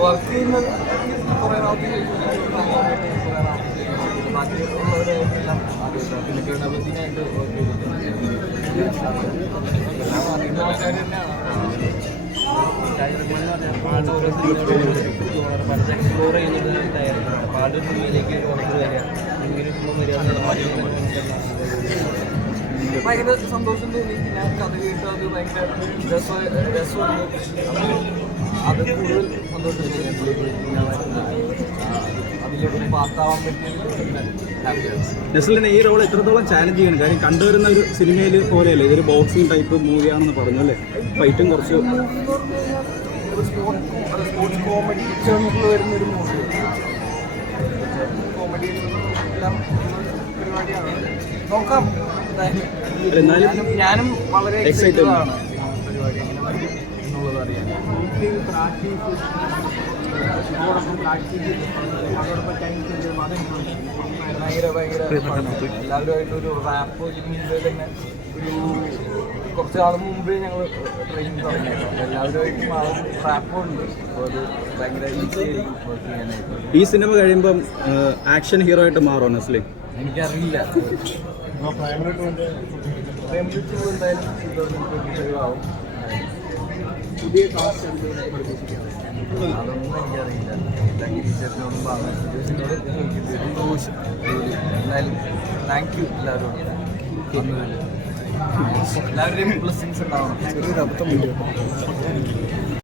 Work ചെയ്യുന്നത് കുറേ നാൾക്ക് ബാക്കിയുള്ളവരെല്ലാം പിന്നെ ഗണപതിനായിട്ട് വർക്ക് ചെയ്തിട്ടുണ്ട് ആൾക്കാർ തന്നെയാണ് എക്സ്പ്ലോർ ചെയ്യുന്നത് തയ്യാറാണ്. പാട് സിനിമയിലേക്ക് ഓർഡർ വരിക ഭയങ്കര സന്തോഷം തോന്നി. ഞാൻ കഥ കേട്ട് അത് ഭയങ്കര രസമുണ്ട്. അത് കൂടുതൽ സന്തോഷം അതിലേക്ക് പാർട്ടാവാൻ പറ്റിയ. ഈ റോൾ എത്രത്തോളം ചാലഞ്ച് ചെയ്യണം? കാര്യം കണ്ടുവരുന്ന ഒരു സിനിമയിൽ പോലെയല്ലേ, ഇതൊരു ബോക്സിംഗ് ടൈപ്പ് മൂവിയാണെന്ന് പറഞ്ഞു അല്ലേ? ഫൈറ്റും കുറച്ച് സ്പോർട്സ് കോമഡി വരുന്നൊരു മൂവി. കോമഡി എല്ലാം പരിപാടിയാണ്. നോക്കാം. എന്നാലും ഞാനും വളരെ എക്സൈറ്റഡ് ആണ് പരിപാടി എന്നുള്ളത് അറിയാൻ. എല്ലാവരുമായിട്ടൊരു റാപ്പ് തന്നെ ഒരു കുറച്ച് നാൾ മുമ്പേ ഞങ്ങൾ ട്രെയിനിങ് തുടങ്ങിയായിരുന്നു. എല്ലാവരുമായിട്ടും ആ റാപ്പും ഉണ്ട്. അപ്പോൾ അത് ഭയങ്കര ഈസി ആയിരിക്കും വർക്ക് ചെയ്യാനായിട്ട്. ഈ സിനിമ കഴിയുമ്പം ആക്ഷൻ ഹീറോ ആയിട്ട് മാറുമോ നെസ്ലി? എനിക്കറിയില്ല. എന്തായാലും ആവും. അതൊന്നും എനിക്കറിയില്ല. ടീച്ചറിനോടും എന്തായാലും താങ്ക് യു എല്ലാവരോടും. എല്ലാവരുടെയും ബ്ലെസ്സിങ്സ് ഉണ്ടാവണം. ചെറിയൊരു അബദ്ധം